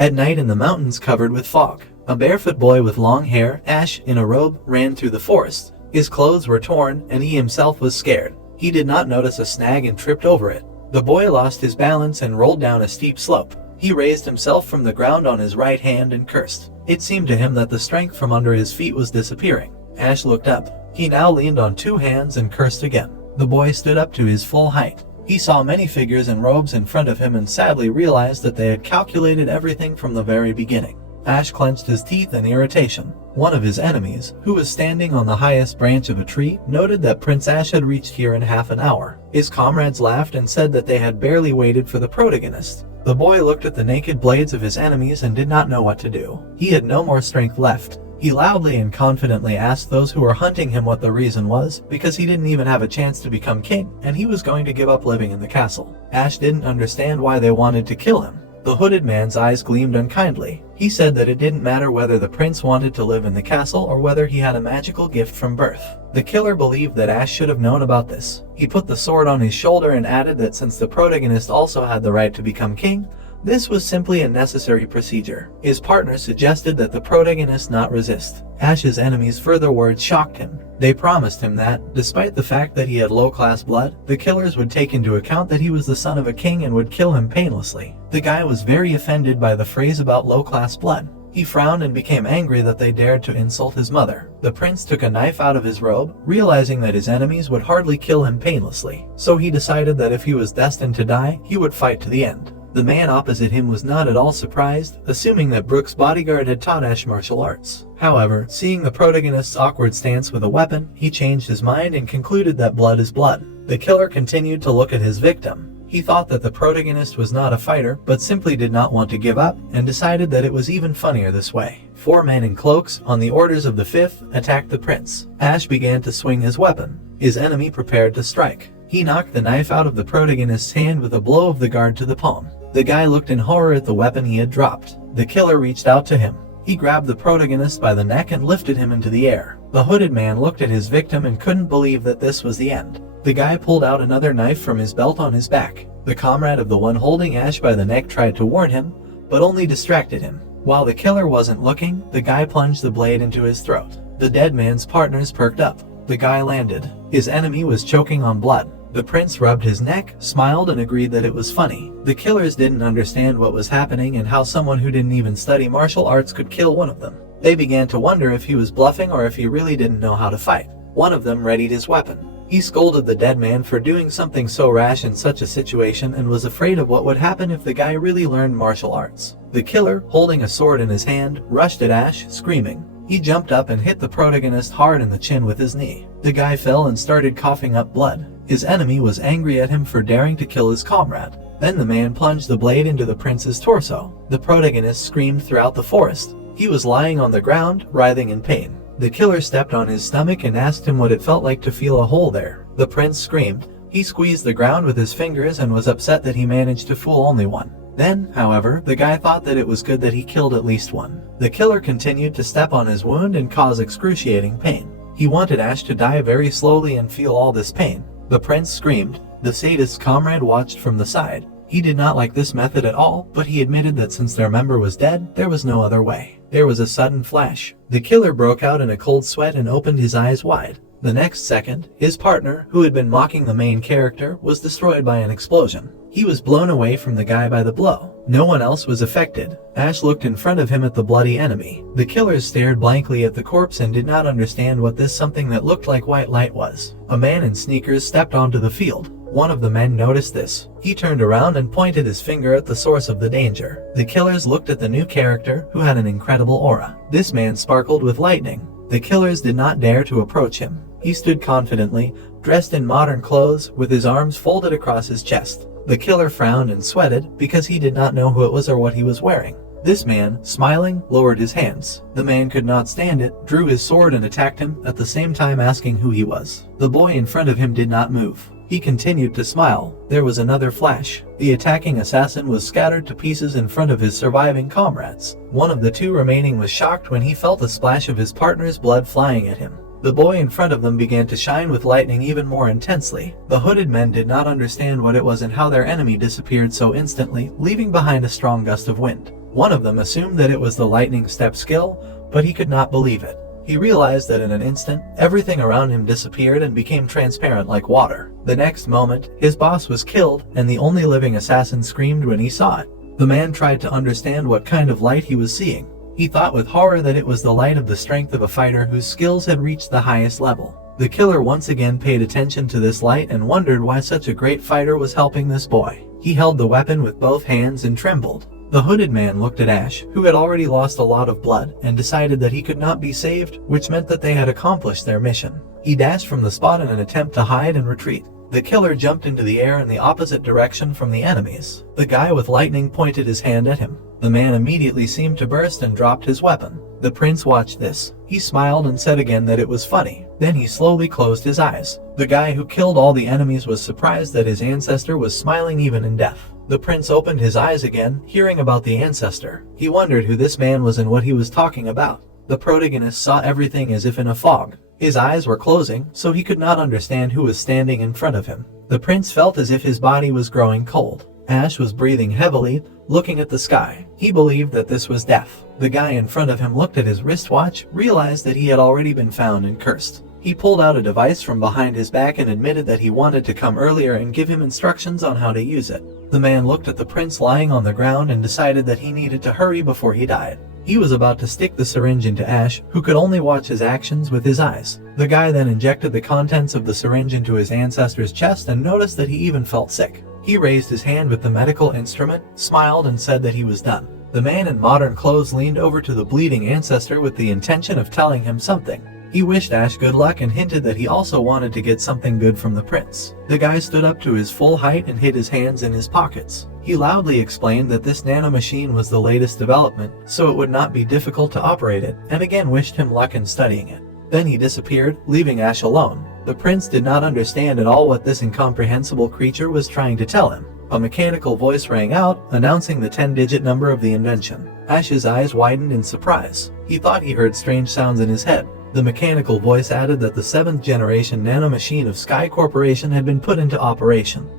At night in the mountains covered with fog, a barefoot boy with long hair, Ash, in a robe, ran through the forest. His clothes were torn, and he himself was scared. He did not notice a snag and tripped over it. The boy lost his balance and rolled down a steep slope. He raised himself from the ground on his right hand and cursed. It seemed to him that the strength from under his feet was disappearing. Ash looked up. He now leaned on 2 hands and cursed again. The boy stood up to his full height. He saw many figures in robes in front of him and sadly realized that they had calculated everything from the very beginning. Ash clenched his teeth in irritation. One of his enemies, who was standing on the highest branch of a tree, noted that Prince Ash had reached here in half an hour. His comrades laughed and said that they had barely waited for the protagonist. The boy looked at the naked blades of his enemies and did not know what to do. He had no more strength left. He loudly and confidently asked those who were hunting him what the reason was, because he didn't even have a chance to become king, and he was going to give up living in the castle. Ash didn't understand why they wanted to kill him. The hooded man's eyes gleamed unkindly. He said that it didn't matter whether the prince wanted to live in the castle or whether he had a magical gift from birth. The killer believed that Ash should have known about this. He put the sword on his shoulder and added that since the protagonist also had the right to become king, this was simply a necessary procedure. His partner suggested that the protagonist not resist. Ash's enemies' further words shocked him. They promised him that, despite the fact that he had low-class blood, the killers would take into account that he was the son of a king and would kill him painlessly. The guy was very offended by the phrase about low-class blood. He frowned and became angry that they dared to insult his mother. The prince took a knife out of his robe, realizing that his enemies would hardly kill him painlessly. So he decided that if he was destined to die, he would fight to the end. The man opposite him was not at all surprised, assuming that Brooke's bodyguard had taught Ash martial arts. However, seeing the protagonist's awkward stance with a weapon, he changed his mind and concluded that blood is blood. The killer continued to look at his victim. He thought that the protagonist was not a fighter, but simply did not want to give up, and decided that it was even funnier this way. 4 men in cloaks, on the orders of the 5th, attacked the prince. Ash began to swing his weapon. His enemy prepared to strike. He knocked the knife out of the protagonist's hand with a blow of the guard to the palm. The guy looked in horror at the weapon he had dropped. The killer reached out to him. He grabbed the protagonist by the neck and lifted him into the air. The hooded man looked at his victim and couldn't believe that this was the end. The guy pulled out another knife from his belt on his back. The comrade of the one holding Ash by the neck tried to warn him, but only distracted him. While the killer wasn't looking, the guy plunged the blade into his throat. The dead man's partners perked up. The guy landed. His enemy was choking on blood. The prince rubbed his neck, smiled, and agreed that it was funny. The killers didn't understand what was happening and how someone who didn't even study martial arts could kill one of them. They began to wonder if he was bluffing or if he really didn't know how to fight. One of them readied his weapon. He scolded the dead man for doing something so rash in such a situation and was afraid of what would happen if the guy really learned martial arts. The killer, holding a sword in his hand, rushed at Ash, screaming. He jumped up and hit the protagonist hard in the chin with his knee. The guy fell and started coughing up blood. His enemy was angry at him for daring to kill his comrade. Then the man plunged the blade into the prince's torso. The protagonist screamed throughout the forest. He was lying on the ground, writhing in pain. The killer stepped on his stomach and asked him what it felt like to feel a hole there. The prince screamed. He squeezed the ground with his fingers and was upset that he managed to fool only one. Then, however, the guy thought that it was good that he killed at least one. The killer continued to step on his wound and cause excruciating pain. He wanted Ash to die very slowly and feel all this pain. The prince screamed. The sadist's comrade watched from the side. He did not like this method at all, but he admitted that since their member was dead, there was no other way. There was a sudden flash. The killer broke out in a cold sweat and opened his eyes wide. The next second, his partner, who had been mocking the main character, was destroyed by an explosion. He was blown away from the guy by the blow. No one else was affected. Ash looked in front of him at the bloody enemy. The killers stared blankly at the corpse and did not understand what this something that looked like white light was. A man in sneakers stepped onto the field. One of the men noticed this. He turned around and pointed his finger at the source of the danger. The killers looked at the new character, who had an incredible aura. This man sparkled with lightning. The killers did not dare to approach him. He stood confidently, dressed in modern clothes, with his arms folded across his chest. The killer frowned and sweated because he did not know who it was or what he was wearing. This man, smiling, lowered his hands. The man could not stand it, drew his sword and attacked him, at the same time asking who he was. The boy in front of him did not move. He continued to smile. There was another flash. The attacking assassin was scattered to pieces in front of his surviving comrades. One of the 2 remaining was shocked when he felt a splash of his partner's blood flying at him. The boy in front of them began to shine with lightning even more intensely. The hooded men did not understand what it was and how their enemy disappeared so instantly, leaving behind a strong gust of wind. One of them assumed that it was the lightning step skill, but he could not believe it. He realized that in an instant, everything around him disappeared and became transparent like water. The next moment, his boss was killed, and the only living assassin screamed when he saw it. The man tried to understand what kind of light he was seeing. He thought with horror that it was the light of the strength of a fighter whose skills had reached the highest level. The killer once again paid attention to this light and wondered why such a great fighter was helping this boy. He held the weapon with both hands and trembled. The hooded man looked at Ash, who had already lost a lot of blood, and decided that he could not be saved, which meant that they had accomplished their mission. He dashed from the spot in an attempt to hide and retreat. The killer jumped into the air in the opposite direction from the enemies. The guy with lightning pointed his hand at him. The man immediately seemed to burst and dropped his weapon. The prince watched this. He smiled and said again that it was funny. Then he slowly closed his eyes. The guy who killed all the enemies was surprised that his ancestor was smiling even in death. The prince opened his eyes again, hearing about the ancestor. He wondered who this man was and what he was talking about. The protagonist saw everything as if in a fog. His eyes were closing, so he could not understand who was standing in front of him. The prince felt as if his body was growing cold. Ash was breathing heavily, looking at the sky. He believed that this was death. The guy in front of him looked at his wristwatch, realized that he had already been found and cursed. He pulled out a device from behind his back and admitted that he wanted to come earlier and give him instructions on how to use it. The man looked at the prince lying on the ground and decided that he needed to hurry before he died. He was about to stick the syringe into Ash, who could only watch his actions with his eyes. The guy then injected the contents of the syringe into his ancestor's chest and noticed that he even felt sick. He raised his hand with the medical instrument, smiled, and said that he was done. The man in modern clothes leaned over to the bleeding ancestor with the intention of telling him something. He wished Ash good luck and hinted that he also wanted to get something good from the prince. The guy stood up to his full height and hid his hands in his pockets. He loudly explained that this nano machine was the latest development, so it would not be difficult to operate it, and again wished him luck in studying it. Then he disappeared, leaving Ash alone. The prince did not understand at all what this incomprehensible creature was trying to tell him. A mechanical voice rang out, announcing the 10-digit number of the invention. Ash's eyes widened in surprise. He thought he heard strange sounds in his head. The mechanical voice added that the 7th generation nanomachine of Sky Corporation had been put into operation.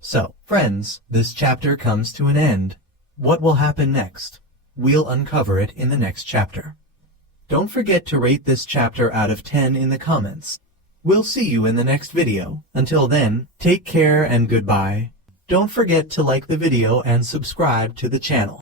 So, friends, this chapter comes to an end. What will happen next? We'll uncover it in the next chapter. Don't forget to rate this chapter out of 10 in the comments. We'll see you in the next video. Until then, take care and goodbye. Don't forget to like the video and subscribe to the channel.